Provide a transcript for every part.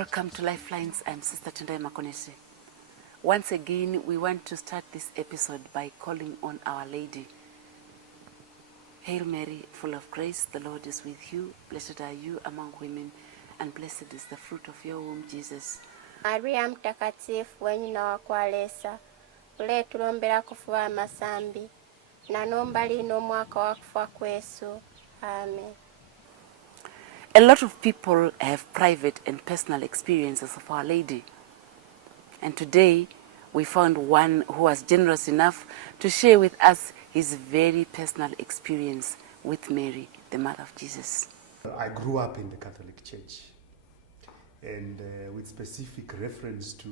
Welcome to Lifelines. I'm Sister Tendai Makonese. Once again, we want to start this episode by calling on Our Lady. Hail Mary, full of grace, the Lord is with you. Blessed are you among women, and blessed is the fruit of your womb, Jesus. Maria mtakatifu wenyina wa kwalesa, uletulombera kufuwa masambi, na nomba lino mwaka wa kufa kwesu. Amen. A lot of people have private and personal experiences of Our Lady. And today, we found one who was generous enough to share with us his very personal experience with Mary, the Mother of Jesus. I grew up in the Catholic Church, and with specific reference to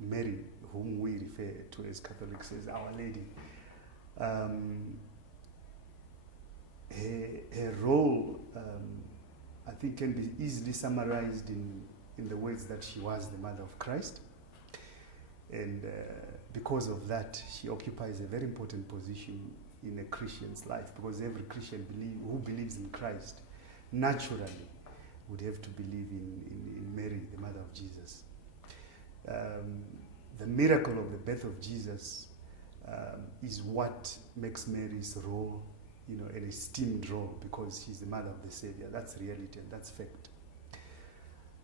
Mary, whom we refer to as Catholics as Our Lady. Her role, I think, can be easily summarized in the words that she was the Mother of Christ. And because of that, she occupies a very important position in a Christian's life, because every Christian who believes in Christ naturally would have to believe in Mary, the Mother of Jesus. The miracle of the birth of Jesus is what makes Mary's role, an esteemed role, because she's the mother of the Savior. That's reality and that's fact.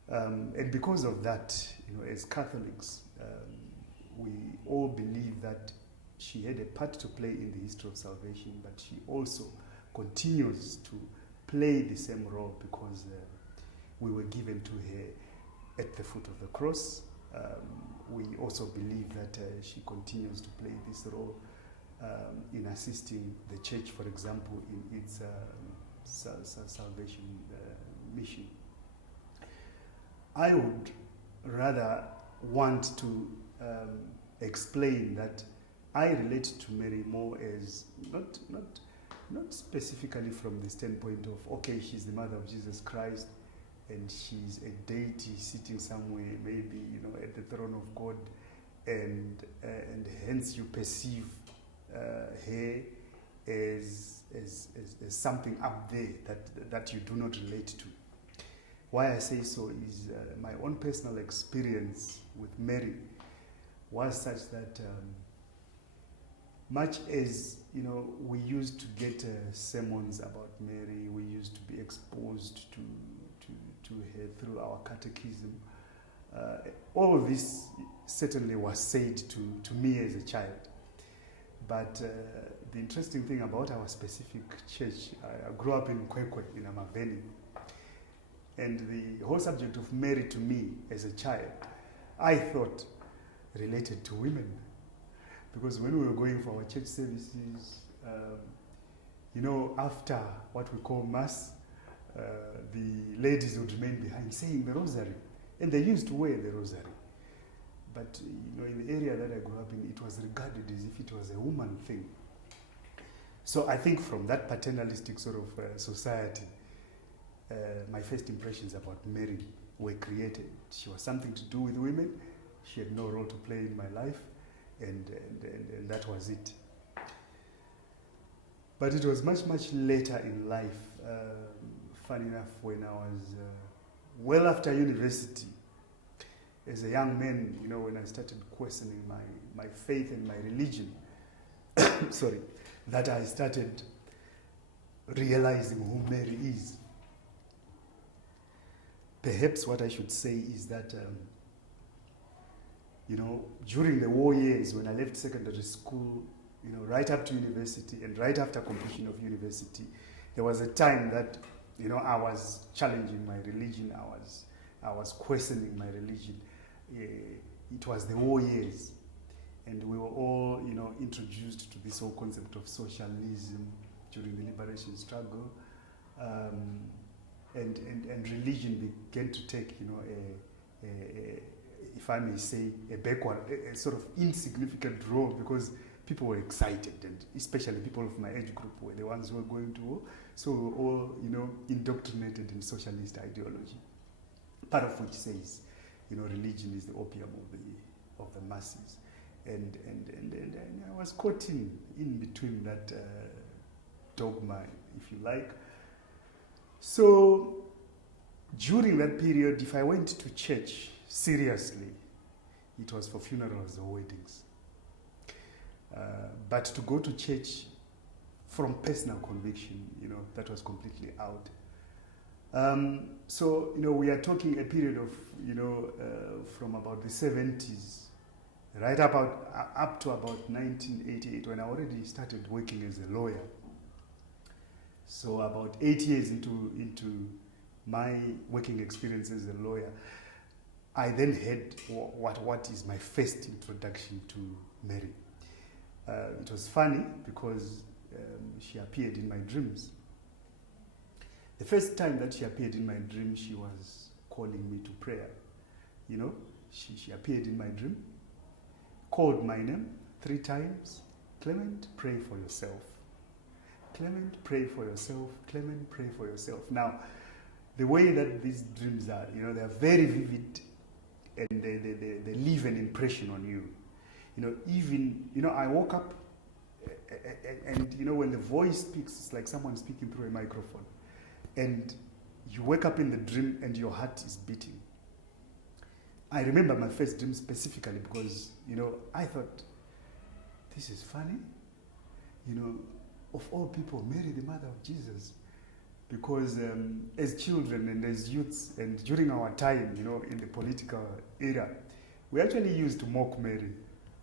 And because of that, as Catholics, we all believe that she had a part to play in the history of salvation, but she also continues to play the same role because we were given to her at the foot of the cross. We also believe that she continues to play this role in assisting the church, for example, in its salvation mission. I would rather want to explain that I relate to Mary more as not specifically from the standpoint of, okay, she's the mother of Jesus Christ and she's a deity sitting somewhere, maybe at the throne of God, and hence you perceive her as something up there that you do not relate to. Why I say so is my own personal experience with Mary was such that much as we used to get sermons about Mary, we used to be exposed to her through our catechism. All of this certainly was said to me as a child. But the interesting thing about our specific church, I grew up in Kwekwe, in Amaveni. And the whole subject of Mary to me as a child, I thought related to women. Because when we were going for our church services, after what we call Mass, the ladies would remain behind saying the rosary. And they used to wear the rosary. But in the area that I grew up in, it was regarded as if it was a woman thing. So I think from that paternalistic sort of society, my first impressions about Mary were created. She was something to do with women. She had no role to play in my life, and that was it. But it was much, much later in life, funny enough, when I was well after university, as a young man, when I started questioning my faith and my religion, sorry, that I started realizing who Mary is. Perhaps what I should say is that, during the war years, when I left secondary school, right up to university and right after completion of university, there was a time that, I was challenging my religion. I was questioning my religion. It was the war years, and we were all, introduced to this whole concept of socialism during the liberation struggle. And religion began to take, if I may say, a sort of insignificant role, because people were excited, and especially people of my age group were the ones who were going to war. So we were all, indoctrinated in socialist ideology, part of which says, religion is the opium of the masses. And I was caught in between that dogma, if you like. So during that period, if I went to church seriously, it was for funerals or weddings. But to go to church from personal conviction, that was completely out. So, we are talking a period of, from about the 70s, right up to about 1988, when I already started working as a lawyer. So about 8 years into my working experience as a lawyer, I then had what is my first introduction to Mary. It was funny because she appeared in my dreams. The first time that she appeared in my dream, she was calling me to prayer. She appeared in my dream, called my name 3 times. Clement, pray for yourself. Clement, pray for yourself. Clement, pray for yourself. Now, the way that these dreams are, they are very vivid, and they leave an impression on you. I woke up, and when the voice speaks, it's like someone speaking through a microphone. And you wake up in the dream and your heart is beating. I remember my first dream specifically because, I thought, this is funny. Of all people, Mary, the mother of Jesus. Because as children and as youths, and during our time, in the political era, we actually used to mock Mary.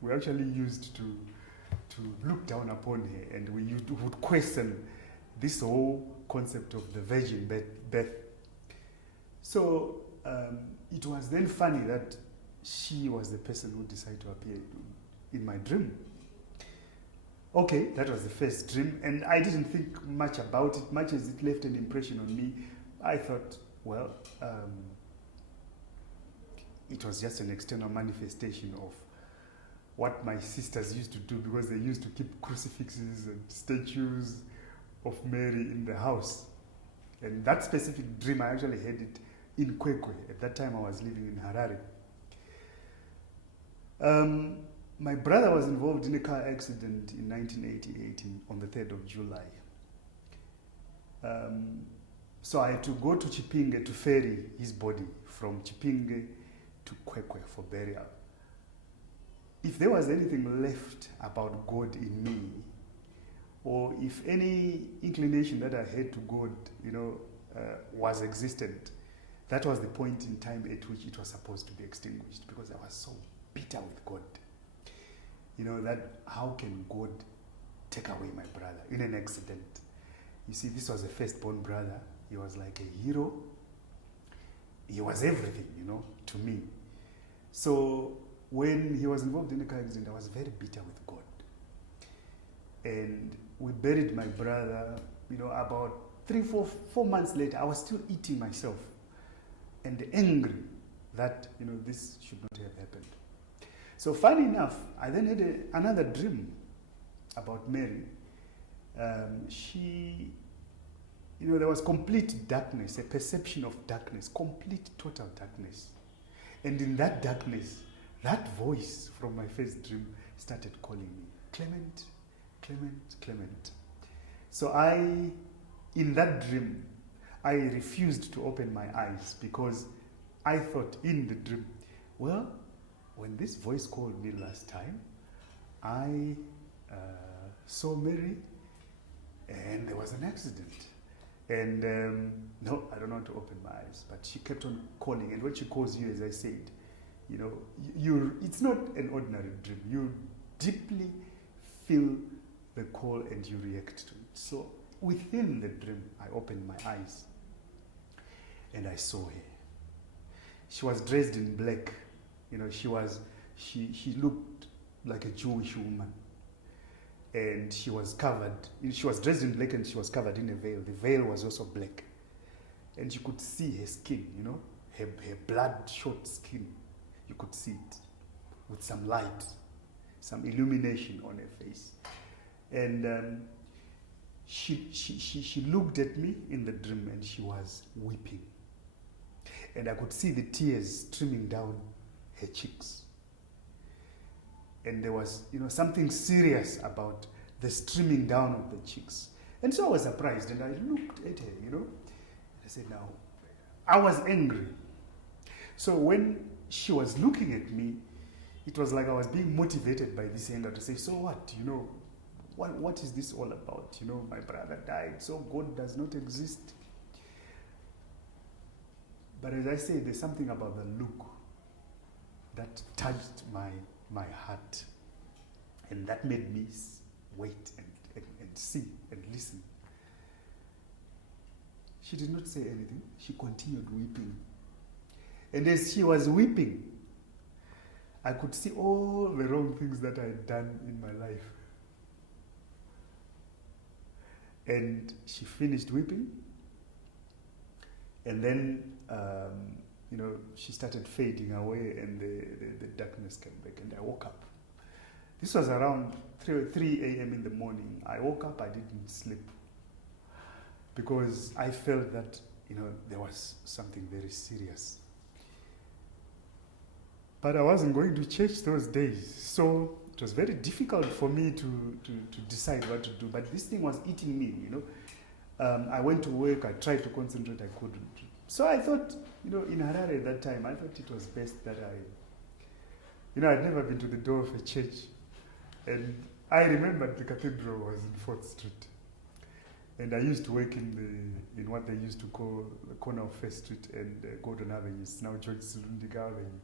We actually used to look down upon her, and we would question this whole concept of the virgin birth. So it was then funny that she was the person who decided to appear in my dream. Okay, that was the first dream, and I didn't think much about it, much as it left an impression on me. I thought, well, it was just an external manifestation of what my sisters used to do, because they used to keep crucifixes and statues of Mary in the house. And that specific dream, I actually had it in Kwekwe. At that time, I was living in Harare. My brother was involved in a car accident in 1988 on the 3rd of July. So I had to go to Chipinge to ferry his body from Chipinge to Kwekwe for burial. If there was anything left about God in me, or if any inclination that I had to God, was existent, that was the point in time at which it was supposed to be extinguished, because I was so bitter with God. That how can God take away my brother in an accident? You see, this was a firstborn brother. He was like a hero. He was everything, to me. So when he was involved in the car accident, I was very bitter with God. And we buried my brother, about 4 months later. I was still eating myself and angry that, this should not have happened. So funny enough, I then had another dream about Mary. There was complete darkness, a perception of darkness, complete, total darkness. And in that darkness, that voice from my first dream started calling me, Clement, Clement, Clement. So in that dream, I refused to open my eyes, because I thought in the dream, well, when this voice called me last time, I saw Mary, and there was an accident. And no, I don't want to open my eyes. But she kept on calling, and when she calls you, as I said, it's not an ordinary dream. You deeply feel the call and you react to it. So within the dream, I opened my eyes, and I saw her. She was dressed in black. She looked like a Jewish woman, and she was covered. She was dressed in black, and she was covered in a veil. The veil was also black, and you could see her skin. Her bloodshot skin. You could see it with some light, some illumination on her face, and she looked at me in the dream, and she was weeping, and I could see the tears streaming down her cheeks. And there was, something serious about the streaming down of the cheeks. And so I was surprised, and I looked at her, and I said, now, I was angry. So when she was looking at me, it was like I was being motivated by this anger to say, so what, what is this all about? My brother died, so God does not exist. But as I say, there's something about the look that touched my heart, and that made me wait and see and listen. She did not say anything. She continued weeping. And as she was weeping, I could see all the wrong things that I had done in my life. And she finished weeping. And then, she started fading away, and the darkness came back, and I woke up. This was around 3 a.m. in the morning. I woke up, I didn't sleep, because I felt that, there was something very serious. But I wasn't going to church those days, so it was very difficult for me to decide what to do. But this thing was eating me, I went to work, I tried to concentrate, I couldn't. So I thought, in Harare at that time, I thought it was best that I'd never been to the door of a church. And I remembered the cathedral was in 4th Street. And I used to work in what they used to call the corner of 1st Street and Gordon Avenue. It's now George Silundiga Avenue.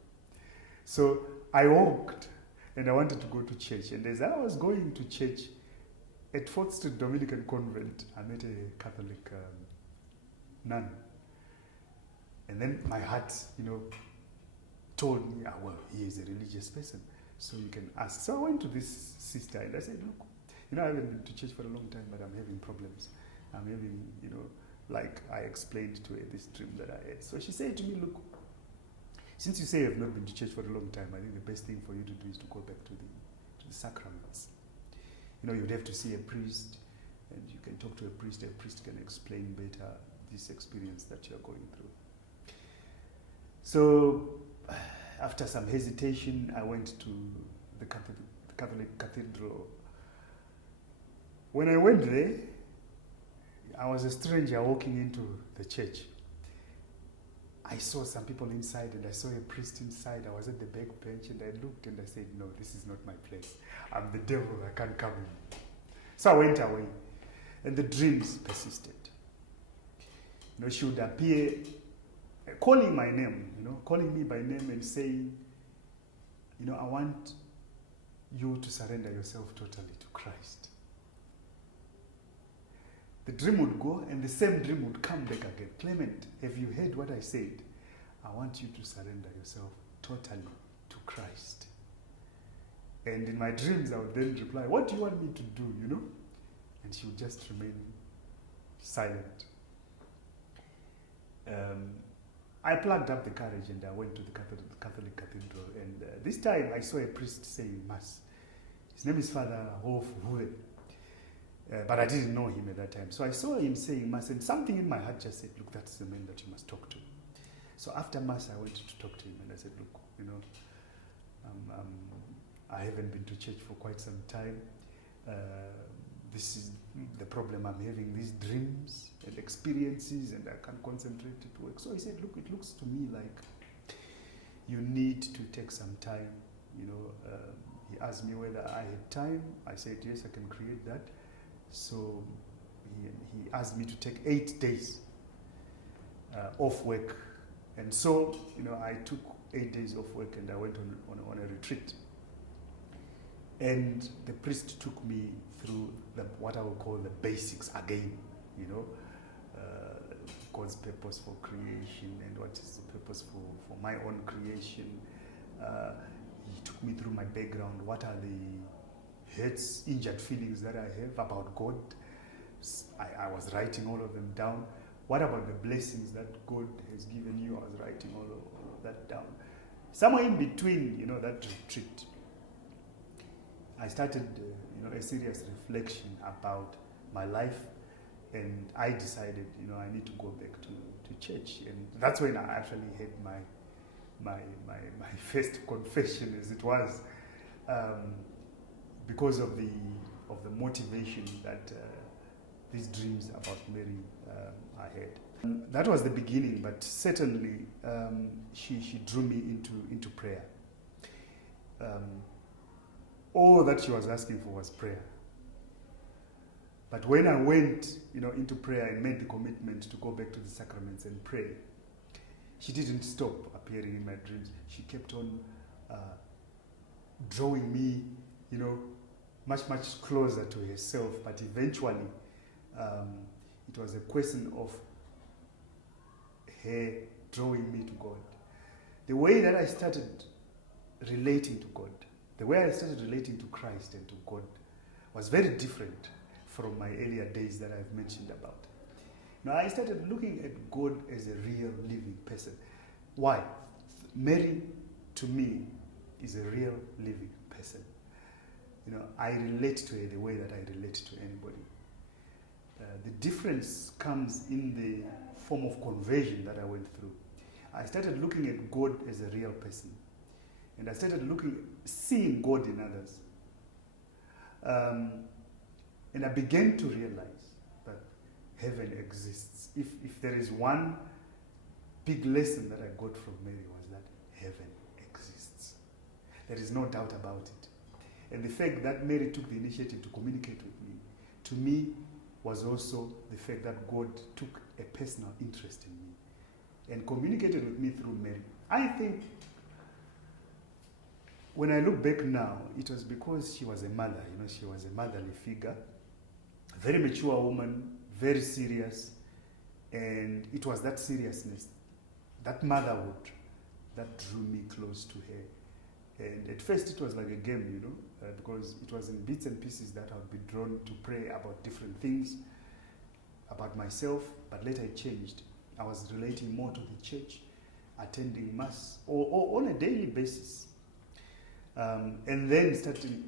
So I walked, and I wanted to go to church. And as I was going to church, at 4th Street Dominican Convent, I met a Catholic nun. And then my heart, told me, well, he is a religious person, so you can ask. So I went to this sister, and I said, look, I haven't been to church for a long time, but I'm having problems. I'm having, like I explained to her this dream that I had. So she said to me, look, since you say you have not been to church for a long time, I think the best thing for you to do is to go back to the sacraments. You'd have to see a priest, and you can talk to a priest. A priest can explain better this experience that you're going through. So, after some hesitation, I went to the Catholic Cathedral. When I went there, I was a stranger walking into the church. I saw some people inside, and I saw a priest inside. I was at the back bench, and I looked and I said, no, this is not my place. I'm the devil, I can't come in. So I went away, and the dreams persisted. She would appear calling my name, calling me by name and saying, I want you to surrender yourself totally to Christ. The dream would go, and the same dream would come back again. Clement, have you heard what I said? I want you to surrender yourself totally to Christ. And in my dreams, I would then reply, what do you want me to do, And she would just remain silent. I plugged up the courage, and I went to the Catholic Cathedral. And this time, I saw a priest saying Mass. His name is Father Hof Huwe. But I didn't know him at that time. So I saw him saying Mass, and something in my heart just said, look, that's the man that you must talk to. So after Mass, I went to talk to him, and I said, look, I haven't been to church for quite some time. This is the problem I'm having, these dreams and experiences, and I can't concentrate at work. So he said, look, it looks to me like you need to take some time. He asked me whether I had time. I said, yes, I can create that. So he asked me to take 8 days off work. And so, I took 8 days off work, and I went on a retreat. And the priest took me through what I would call the basics again, God's purpose for creation, and what is the purpose for my own creation. He took me through my background. What are the hurts, injured feelings that I have about God? I was writing all of them down. What about the blessings that God has given you? I was writing all of that down. Somewhere in between, that retreat, I started, a serious reflection about my life, and I decided, I need to go back to church, and that's when I actually had my first confession, as it was, because of the motivation that these dreams about Mary I had. That was the beginning, but certainly she drew me into prayer. All that she was asking for was prayer. But when I went, into prayer and made the commitment to go back to the sacraments and pray, she didn't stop appearing in my dreams. She kept on drawing me, much, much closer to herself. But eventually, it was a question of her drawing me to God. The way that I started relating to God, the way I started relating to Christ and to God was very different from my earlier days that I've mentioned about. Now I started looking at God as a real living person. Why? Mary, to me, is a real living person. I relate to her the way that I relate to anybody. The difference comes in the form of conversion that I went through. I started looking at God as a real person. And I started seeing God in others. And I began to realize that heaven exists. If there is one big lesson that I got from Mary, was that heaven exists. There is no doubt about it. And the fact that Mary took the initiative to communicate with me, to me, was also the fact that God took a personal interest in me and communicated with me through Mary. I think when I look back now, it was because she was a mother. She was a motherly figure, a very mature woman, very serious, and it was that seriousness, that motherhood, that drew me close to her. And at first it was like a game, because it was in bits and pieces that I would be drawn to pray about different things, about myself, but later it changed. I was relating more to the church, attending Mass, or on a daily basis. And then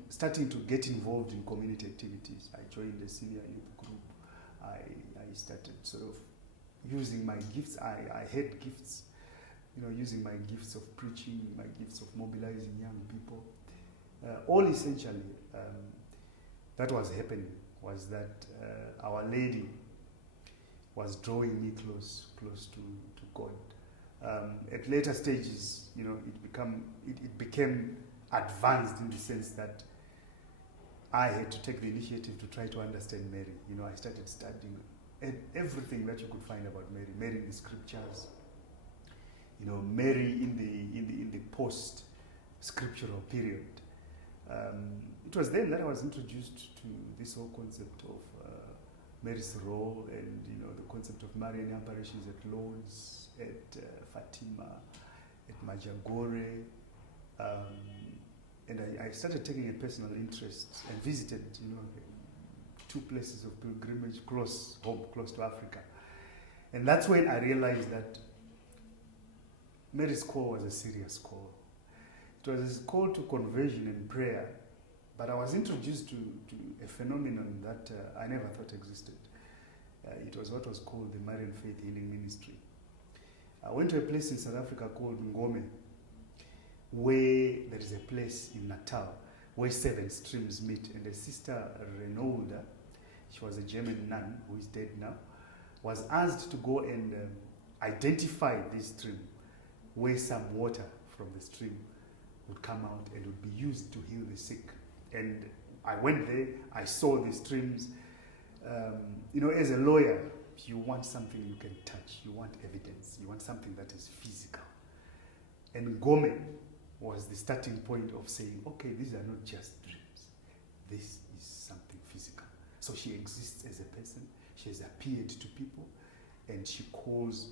starting to get involved in community activities. I joined the senior youth group. I started sort of using my gifts. I had gifts, using my gifts of preaching, my gifts of mobilizing young people. All essentially, that was happening was that Our Lady was drawing me close to God. At later stages, it became advanced in the sense that I had to take the initiative to try to understand Mary. I started studying everything that you could find about Mary in the scriptures. Mary in the post-scriptural period. It was then that I was introduced to this whole concept of Mary's role and the concept of Marian apparitions at Lourdes, at Fatima, at Majagore. And I started taking a personal interest and visited, 2 places of pilgrimage close to Africa. And that's when I realized that Mary's call was a serious call. It was a call to conversion and prayer, but I was introduced to a phenomenon that I never thought existed. It was what was called the Marian Faith Healing Ministry. I went to a place in South Africa called Ngome, where there is a place in Natal where 7 streams meet, and a sister Renolda, she was a German nun who is dead now, was asked to go and identify this stream where some water from the stream would come out and would be used to heal the sick. And I went there, I saw the streams. As a lawyer, you want something you can touch, you want evidence, you want something that is physical. And Ngome was the starting point of saying, okay, these are not just dreams. This is something physical. So she exists as a person. She has appeared to people, and she calls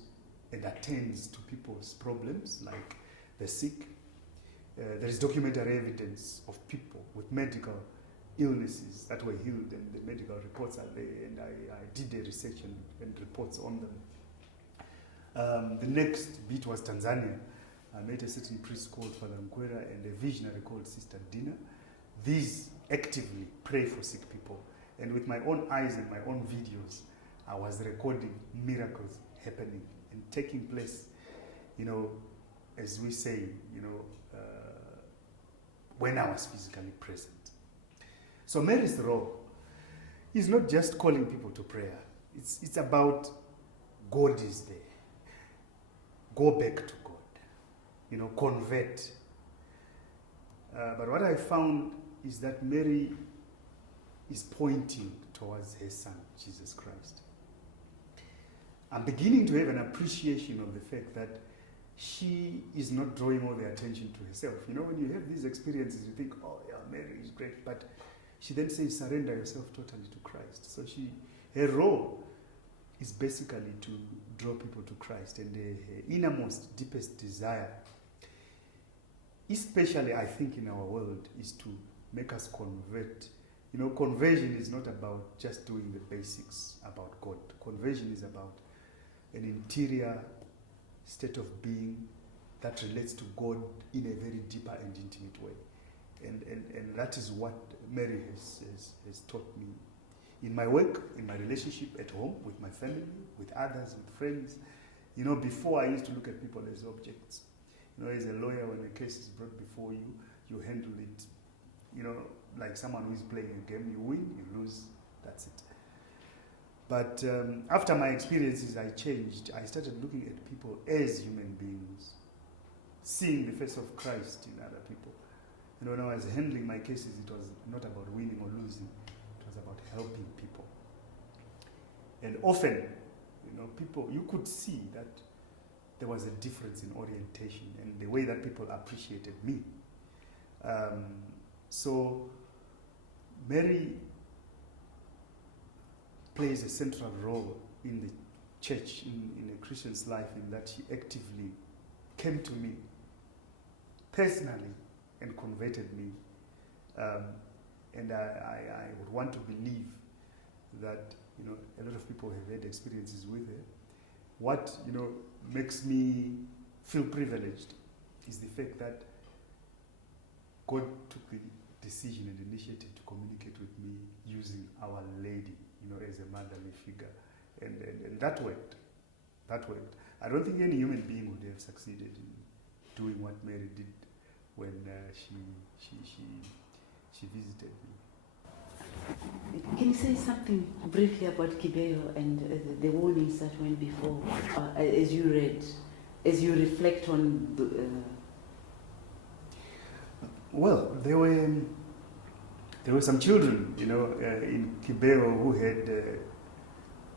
and attends to people's problems, like the sick. There is documentary evidence of people with medical illnesses that were healed, and the medical reports are there, and I did the research and reports on them. The next bit was Tanzania. I met a certain priest called Father Nkwera and a visionary called Sister Dina. These actively pray for sick people. And with my own eyes and my own videos, I was recording miracles happening and taking place, as we say, when I was physically present. So Mary's role is not just calling people to prayer. It's about God is there. Go back to God. Convert. But what I found is that Mary is pointing towards her son, Jesus Christ. I'm beginning to have an appreciation of the fact that she is not drawing all the attention to herself. When you have these experiences, you think, oh yeah, Mary is great, but she then says, surrender yourself totally to Christ. So her role is basically to draw people to Christ, and her innermost, deepest desire, especially I think in our world, is to make us convert. Conversion is not about just doing the basics about God. Conversion is about an interior state of being that relates to God in a very deeper and intimate way. And that is what Mary has taught me in my work, in my relationship at home, with my family, with others, with friends. Before I used to look at people as objects. As a lawyer, when a case is brought before you, you handle it, like someone who is playing a game. You win, you lose, that's it. But after my experiences, I changed. I started looking at people as human beings, seeing the face of Christ in other people. When I was handling my cases, it was not about winning or losing. It was about helping people. And often, people, you could see that there was a difference in orientation and the way that people appreciated me. So Mary plays a central role in the church, in a Christian's life, in that she actively came to me personally and converted me. And I would want to believe that a lot of people have had experiences with her. What makes me feel privileged is the fact that God took the decision and initiative to communicate with me using Our Lady, as a motherly figure, and that worked. That worked. I don't think any human being would have succeeded in doing what Mary did when she visited me. Can you say something briefly about Kibeho and the warnings that went before, as you read, as you reflect on the... Well, there were some children, in Kibeho who had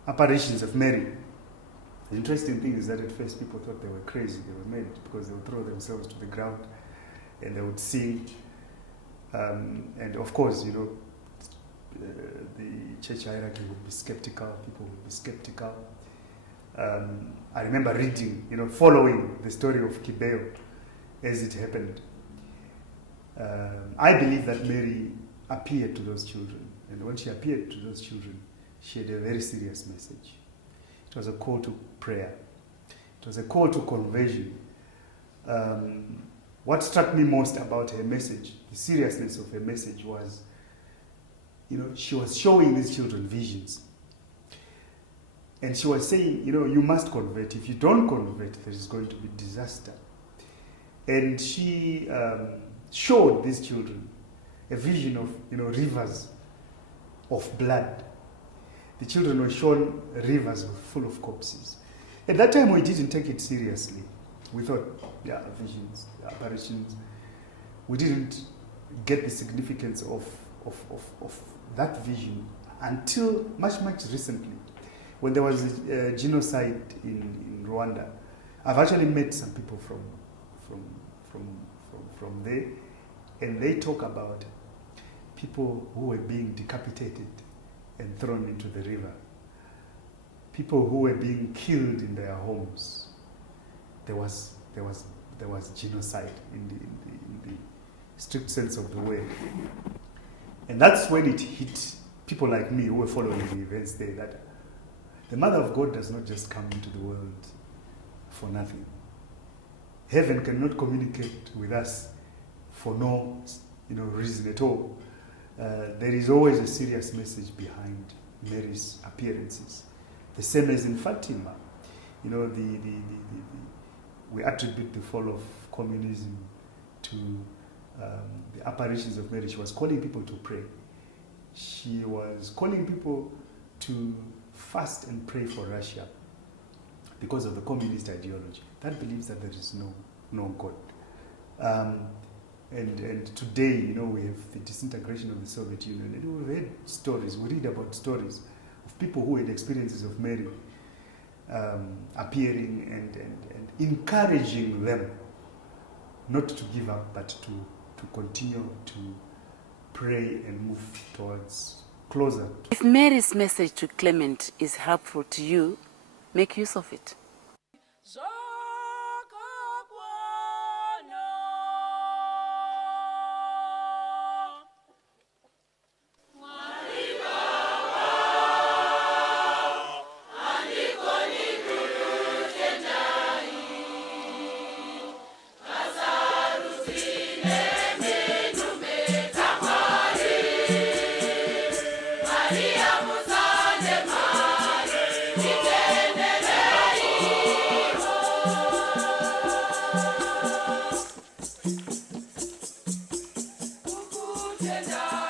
apparitions of Mary. The interesting thing is that at first people thought they were crazy. They were mad because they would throw themselves to the ground and they would sing. And of course, the church hierarchy would be skeptical. People would be skeptical. I remember reading, following the story of Kibeho as it happened. I believe that Mary appeared to those children, and when she appeared to those children, she had a very serious message. It was a call to prayer. It was a call to conversion. What struck me most about her message, the seriousness of her message, was, she was showing these children visions. And she was saying, you must convert. If you don't convert, there is going to be disaster. And she showed these children a vision of, rivers of blood. The children were shown rivers full of corpses. At that time, we didn't take it seriously. We thought, visions, apparitions. We didn't get the significance of that vision until much, much recently, when there was a genocide in Rwanda. I've actually met some people from there, and they talk about people who were being decapitated and thrown into the river, people who were being killed in their homes. There was genocide in the strict sense of the word. And that's when it hit people like me who were following the events there, that the Mother of God does not just come into the world for nothing. Heaven cannot communicate with us for no reason at all. There is always a serious message behind Mary's appearances. The same as in Fatima. We attribute the fall of communism to the apparitions of Mary. She was calling people to pray. she was calling people to fast and pray for Russia because of the communist ideology that believes that there is no God. And today, you know, we have the disintegration of the Soviet Union, and we've heard stories, we read about stories of people who had experiences of Mary appearing and encouraging them not to give up, but to continue to pray and move towards closer. If Mary's message to Clement is helpful to you, make use of it. Tenda